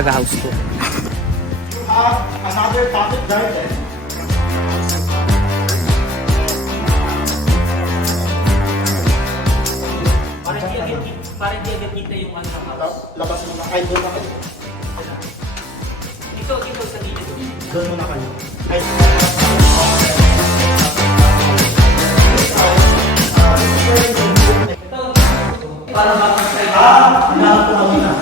taga-house tour. You have another public garden. Parang di agad kita yung ano ng house. Labas muna. Ay, doon na kayo. Dito sa gilid. Doon muna kayo. Ay, Para makasay. hinahanap ko kanina.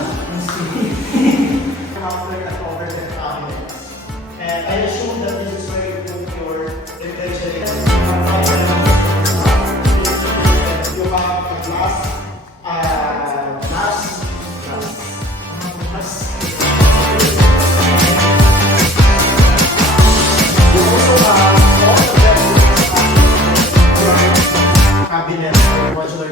And I assume that this is where you put your refrigerator. You have a glass. You also have all of them cabinet or modular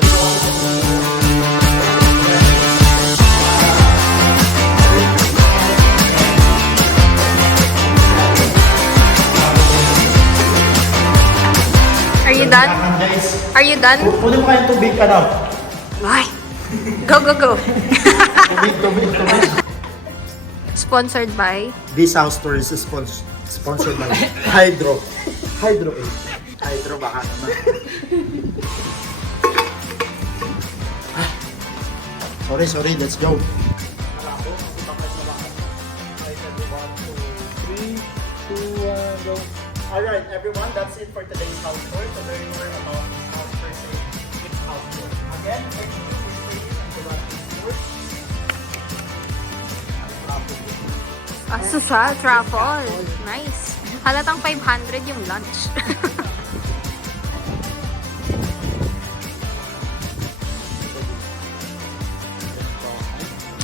Are you done? guys. Are you done? Kunin mo kayong tubig ka daw. Why? Go, go, go. Tubig. Sponsored by? This house tour is sponsored by Hydro. Hydro eh. Hydro baka naman. Sorry, let's go. Alright everyone, that's it for today's house tour. To learn more about this house per se, it's house tour. Again, thank you for staying and to watch this tour. Social travel. Nice. Halatang 500 yung lunch.